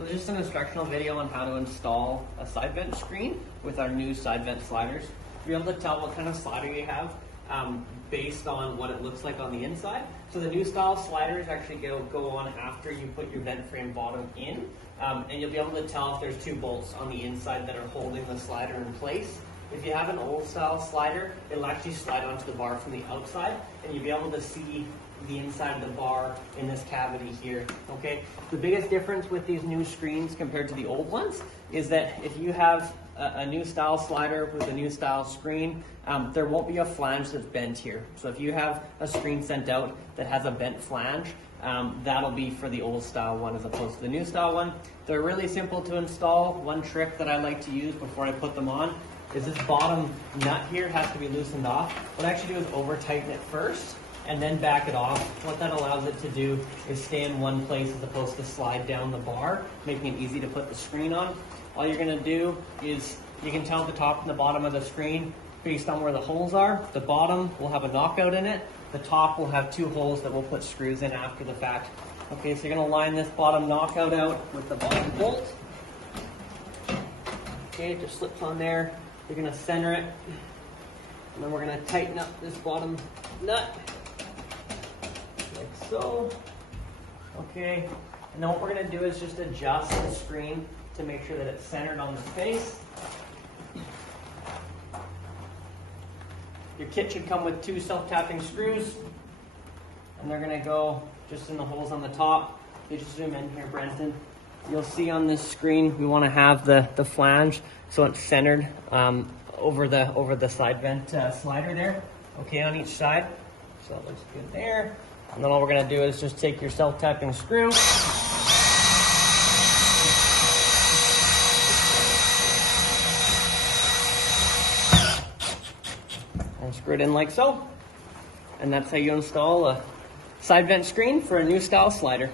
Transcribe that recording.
So this is just an instructional video on how to install a side vent screen with our new side vent sliders. You'll be able to tell what kind of slider you have based on what it looks like on the inside. So the new style sliders actually go on after you put your vent frame bottom in, and you'll be able to tell if there's two bolts on the inside that are holding the slider in place. If you have an old style slider, it'll actually slide onto the bar from the outside, and you'll be able to see the inside of the bar in this cavity here, okay? The biggest difference with these new screens compared to the old ones is that if you have a new style slider with a new style screen, there won't be a flange that's bent here. So if you have a screen sent out that has a bent flange, that'll be for the old style one as opposed to the new style one. They're really simple to install. One trick that I like to use before I put them on is this bottom nut here has to be loosened off. What I actually do is over tighten it first and then back it off. What that allows it to do is stay in one place as opposed to slide down the bar, making it easy to put the screen on. All you're gonna do is, you can tell the top and the bottom of the screen based on where the holes are. The bottom will have a knockout in it. The top will have two holes that we'll put screws in after the fact. Okay, so you're gonna line this bottom knockout out with the bottom bolt. Okay, it just slips on there. You're gonna center it, and then we're gonna tighten up this bottom nut, like so. Okay, and then what we're gonna do is just adjust the screen to make sure that it's centered on the face. Your kit should come with two self-tapping screws, and they're gonna go just in the holes on the top. You just zoom in here, Brenton. You'll see on this screen, we wanna have the flange so it's centered over the side vent slider there, okay, on each side. So that looks good there. And then all we're gonna do is just take your self-tapping screw and screw it in like so. And that's how you install a side vent screen for a new style slider.